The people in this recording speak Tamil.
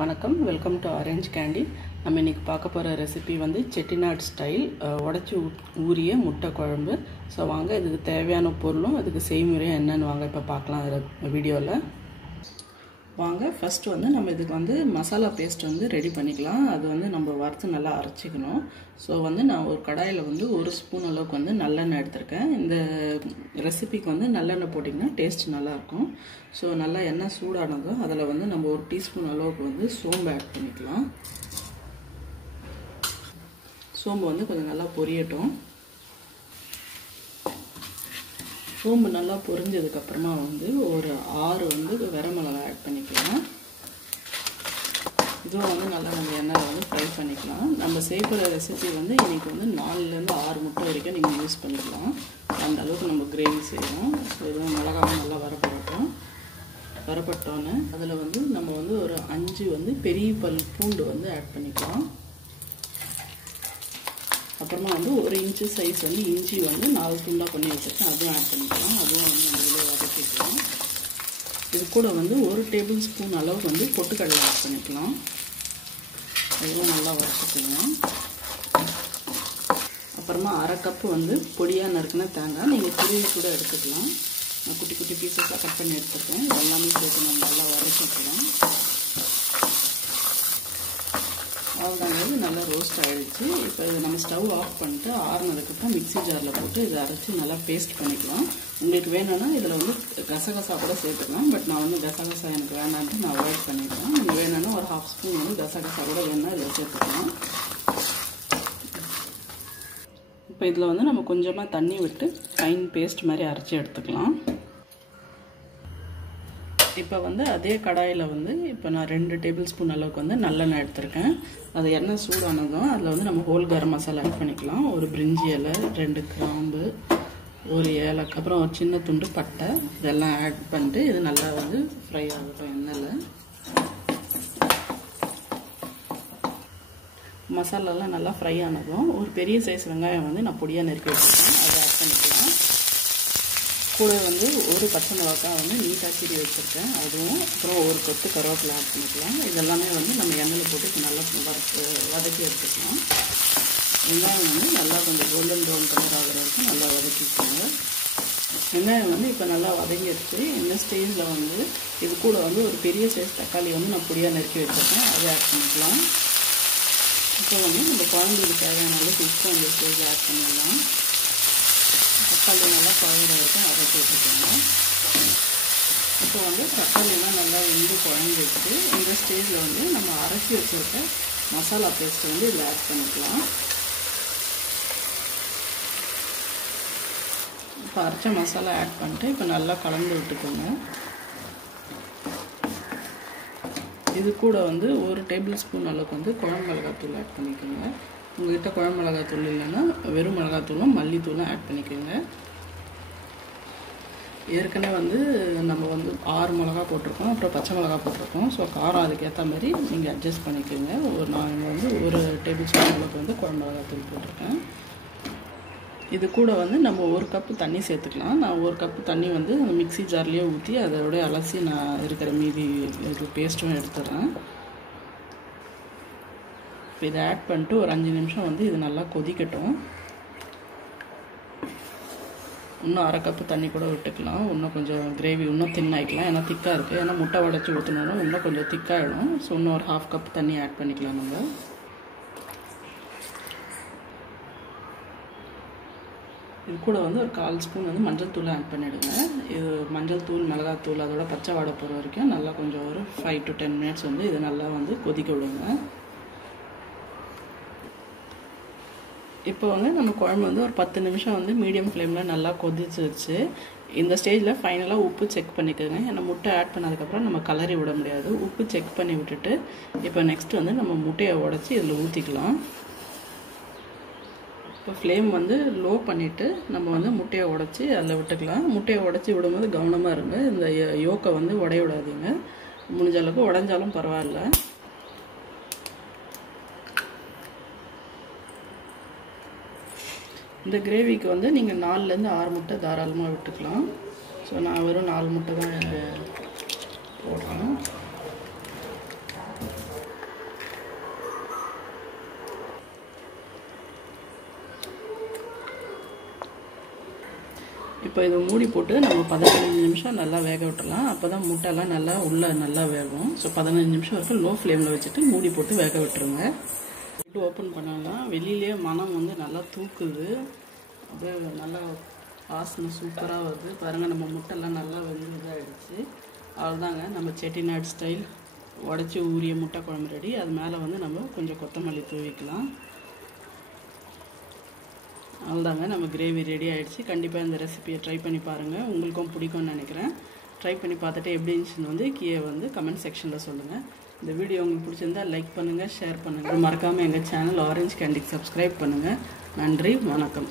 வணக்கம், வெல்கம் டு ஆரஞ்ச் கேண்டி. நம்ம இன்றைக்கி பார்க்க போகிற ரெசிபி வந்து செட்டிநாட் ஸ்டைல் உடச்சி ஊறிய முட்டை குழம்பு. ஸோ வாங்க, இதுக்கு தேவையான பொருளும் அதுக்கு செய்முறையும் என்னென்னு வாங்க இப்போ பார்க்கலாம் வீடியோவில். வாங்க, ஃபஸ்ட்டு வந்து நம்ம இதுக்கு வந்து மசாலா பேஸ்ட் வந்து ரெடி பண்ணிக்கலாம். அது வந்து நம்ம வறுத்து நல்லா அரைச்சிக்கணும். ஸோ வந்து நான் ஒரு கடாயில் வந்து 1 ஸ்பூன் அளவுக்கு வந்து நல்லெண்ணெய் எடுத்திருக்கேன். இந்த ரெசிபிக்கு வந்து நல்லெண்ணெய் போட்டிங்கன்னா டேஸ்ட் நல்லாயிருக்கும். ஸோ நல்லா எண்ணெய் சூடானதும் அதில் வந்து நம்ம 1 டீஸ்பூன் அளவுக்கு வந்து சோம்பு ஆட் பண்ணிக்கலாம். சோம்பு வந்து கொஞ்சம் நல்லா பொரியட்டும். சோம்பு நல்லா பொரிஞ்சதுக்கப்புறமா வந்து ஒரு 6 வந்து வரமிளகாய் ஆட் பண்ணிக்கலாம். இதுவும் வந்து நல்லா நம்ம எண்ணெயில் வந்து ஃப்ரை பண்ணிக்கலாம். நம்ம செய்கிற ரெசிபி வந்து இன்றைக்கி வந்து 4லேருந்து 6 முட்டை வரைக்கும் நீங்கள் யூஸ் பண்ணிக்கலாம். அந்த அளவுக்கு நம்ம கிரேவி செய்யணும். ஸோ இதுவும் மிளகாவும் நல்லா வரப்பட்டோன்னே அதில் வந்து நம்ம வந்து ஒரு 5 வந்து பெரிய பல் பூண்டு வந்து ஆட் பண்ணிக்கலாம். அப்புறமா வந்து 1 இன்ச்சு சைஸ் வந்து இஞ்சி வந்து 4 துண்டாக பண்ணி வச்சுருக்கேன், அதுவும் ஆட் பண்ணிக்கலாம். அதுவும் வந்து நம்ம இதில் வதக்கிக்கலாம். இது கூட வந்து 1 டேபிள் ஸ்பூன் அளவுக்கு வந்து பொட்டுக்கடலை ஆட் பண்ணிக்கலாம். அதுவும் நல்லா வதக்கிக்கலாம். அப்புறமா 1/2 கப்பு வந்து பொடியாக நறுக்கின தேங்காய், நீங்கள் துருவி கூட எடுத்துக்கலாம். நான் குட்டி குட்டி பீசஸாக கட் பண்ணி எடுத்துருக்கேன். எல்லாமே சேர்த்து நம்ம நல்லா வதக்கிக்கலாம். அவ்வளோதாங்க, நல்லா ரோஸ்ட் ஆகிடுச்சு. இப்போ இது நம்ம ஸ்டவ் ஆஃப் பண்ணிட்டு ஆறுனதுக்கப்புறம் மிக்ஸி ஜாரில் போட்டு இதை அரைச்சி நல்லா பேஸ்ட் பண்ணிக்கலாம். உங்களுக்கு வேணும்னா இதில் வந்து கசகசா கூட சேர்த்துக்கலாம். பட் நான் வந்து கசகசா எனக்கு வேணான்ட்டு நான் அவாய்ட் பண்ணிக்கலாம். நீங்கள் வேணும்னா ஒரு 1/2 ஸ்பூன் வந்து கசகசா கூட வேணும்னா இதில் சேர்த்துக்கலாம். இப்போ இதில் வந்து நம்ம கொஞ்சமாக தண்ணி விட்டு ஃபைன் பேஸ்ட் மாதிரி அரைச்சி எடுத்துக்கலாம். இப்போ வந்து அதே கடாயில் வந்து இப்போ நான் 2 டேபிள் ஸ்பூன் அளவுக்கு வந்து நல்லெண்ணெய் எடுத்திருக்கேன். அது எண்ணெய் சூடானதும் அதில் வந்து நம்ம ஹோல் கரம் மசாலா ஆட் பண்ணிக்கலாம். ஒரு பிரிஞ்சி இலை, 2 கிராம்பு, ஒரு ஏலக்காய், அப்புறம் ஒரு சின்ன துண்டு பட்டை, இதெல்லாம் ஆட் பண்ணிட்டு இது நல்லா வந்து ஃப்ரை ஆகட்டும் எண்ணெயில். மசாலாலாம் நல்லா ஃப்ரை ஆனதும் ஒரு பெரிய சைஸ் வெங்காயம் வந்து நான் பொடியாக நறுக்கி வச்சுருக்கேன், அதை ஆட் பண்ணிக்கலாம். கூட வந்து ஒரு பச்சை மிளகாய் வந்து நீட்டாக கீறி வச்சுருக்கேன், அதுவும் அப்புறம் ஒரு கொத்து கருவேப்பிலை ஆட் பண்ணிக்கலாம். இதெல்லாமே வந்து நம்ம எண்ணெயில் போட்டு நல்லா வதக்கி எடுத்துக்கலாம். வெங்காயம் வந்து நல்லா கொஞ்சம் கோல்டன் ப்ரௌன் கலர் ஆகிற வரைக்கும் நல்லா வதக்கிக்கோங்க. வெங்காயம் வந்து இப்போ நல்லா வதங்கிடுச்சு. இந்த ஸ்டேஜில் வந்து இது கூட வந்து ஒரு பெரிய சைஸ் தக்காளி வந்து நான் பொடியாக நறுக்கி வச்சுருக்கேன், அதை ஆட் பண்ணிக்கலாம். இப்போ வந்து நம்ம குழம்புக்கு தேவையான அளவுக்கு உப்பு அந்த ஸ்டேஜில் ஆட் பண்ணிடலாம். தக்காளி நல்லா குழம்புற வரைக்கும் வதக்கி வச்சுக்கோங்க. இப்போ வந்து தக்காளியெல்லாம் நல்லா வெந்து குழஞ்சிடுச்சு. இந்த ஸ்டேஜில் வந்து நம்ம அரைச்சி வச்சுருக்க மசாலா பேஸ்ட் வந்து இதில் ஆட் பண்ணிக்கலாம். இப்போ அரைச்ச மசாலா ஆட் பண்ணிட்டு இப்போ நல்லா கலந்து விட்டுக்கோங்க. இது கூட வந்து 1 டேபிள் ஸ்பூன் அளவுக்கு வந்து குழம்பு மிளகாத்தூள் ஆட் பண்ணிக்கோங்க. உங்கள்கிட்ட குழம்பு மிளகாத்தூள் இல்லைன்னா வெறும் மிளகாத்தூளும் மல்லித்தூளும் ஆட் பண்ணிக்கோங்க. ஏற்கனவே வந்து நம்ம வந்து 6 மிளகா போட்டிருக்கோம், அப்புறம் பச்சை மிளகா போட்டிருக்கோம். ஸோ காரம் அதுக்கேற்ற மாதிரி நீங்கள் அட்ஜஸ்ட் பண்ணிக்கோங்க. நான் வந்து 1 டேபிள் ஸ்பூன் அளவுக்கு வந்து குழம்பு மிளகாத்தூள் போட்டிருக்கேன். இது கூட வந்து நம்ம 1 கப்பு தண்ணி சேர்த்துக்கலாம். நான் 1 கப்பு தண்ணி வந்து அந்த மிக்ஸி ஜார்லேயே ஊற்றி அதோட அலசி நான் இருக்கிற மீதி பேஸ்ட்டும் எடுத்துடுறேன். இப்போ இதை ஆட் பண்ணிட்டு ஒரு 5 நிமிஷம் வந்து இது நல்லா கொதிக்கட்டும். இன்னும் 1/2 கப்பு தண்ணி கூட விட்டுக்கலாம். இன்னும் கொஞ்சம் கிரேவி இன்னும் தின்னாயிக்கலாம், ஏன்னா திக்காக இருக்குது. ஏன்னா முட்டை உடச்சி ஊற்றினோன்னா இன்னும் கொஞ்சம் திக்காகிடும். ஸோ இன்னும் ஒரு 1/2 கப் தண்ணி ஆட் பண்ணிக்கலாம். நம்ம இது கூட வந்து ஒரு 1/4 ஸ்பூன் வந்து மஞ்சள் தூள் ஆட் பண்ணிவிடுங்க. இது மஞ்சள் தூள், மிளகாத்தூள் அதோட பச்சை வாடை போகிற வரைக்கும் நல்லா கொஞ்சம் ஒரு 5 to 10 மினிட்ஸ் வந்து இது நல்லா வந்து கொதிக்க விடுங்க. இப்போ வந்து நம்ம குழம்பு வந்து ஒரு 10 நிமிஷம் வந்து மீடியம் ஃப்ளேமில் நல்லா கொதிச்சிருச்சு. இந்த ஸ்டேஜில் ஃபைனலாக உப்பு செக் பண்ணிக்கோங்க. ஏன்னா முட்டை ஆட் பண்ணதுக்கப்புறம் நம்ம கலரி விட முடியாது. உப்பு செக் பண்ணி விட்டுட்டு இப்போ நெக்ஸ்ட் வந்து நம்ம முட்டையை உடச்சி இதில் ஊற்றிக்கலாம். இப்போ ஃப்ளேம் வந்து லோ பண்ணிவிட்டு நம்ம வந்து முட்டையை உடச்சி அதில் விட்டுக்கலாம். முட்டையை உடச்சி விடும்போது கவனமாக இருங்க, இந்த யோக்கை வந்து உடைய விடாதீங்க. முடிஞ்ச அளவுக்கு உடஞ்சாலும் பரவாயில்ல. இந்த கிரேவிக்கு வந்து நீங்கள் 4லேருந்து 6 முட்டை தாராளமாக விட்டுக்கலாம். ஸோ நான் வெறும் 4 முட்டை தான் போடுறேன். இப்போ இதை மூடி போட்டு நம்ம 15 நிமிஷம் நல்லா வேக விட்டுறலாம். அப்போ தான் முட்டைலாம் நல்லா உள்ளே நல்லா வேகும். ஸோ 15 நிமிஷம் வரைக்கும் லோ ஃப்ளேமில் வச்சுட்டு மூடி போட்டு வேக விட்டுருங்க. ஓப்பன் பண்ணலாம். வெளியிலே மனம் வந்து நல்லா தூக்குது. அப்படியே நல்லா வாசனை சூப்பராக வருது பாருங்கள். நம்ம முட்டைலாம் நல்லா வெந்துதாகிடுச்சு. அவ்வளோதாங்க, நம்ம செட்டிநாடு ஸ்டைல் உடச்சி ஊறிய முட்டை குழம்பு ரெடி. அது மேலே வந்து நம்ம கொஞ்சம் கொத்தமல்லி தூவிக்கலாம். அவ்வளோதாங்க, நம்ம கிரேவி ரெடி ஆகிடுச்சு. கண்டிப்பாக இந்த ரெசிபியை ட்ரை பண்ணி பாருங்கள். உங்களுக்கும் பிடிக்கும்னு நினைக்கிறேன். ட்ரை பண்ணி பார்த்துட்டு எப்படி இருந்துச்சுன்னு வந்து கீழே வந்து கமெண்ட் செக்ஷனில் சொல்லுங்கள். இந்த வீடியோ உங்களுக்கு பிடிச்சிருந்தா லைக் பண்ணுங்கள், ஷேர் பண்ணுங்கள். மறக்காமல் எங்கள் சேனல் ஆரஞ்சு கேண்டிக்கு சப்ஸ்கிரைப் பண்ணுங்கள். நன்றி, வணக்கம்.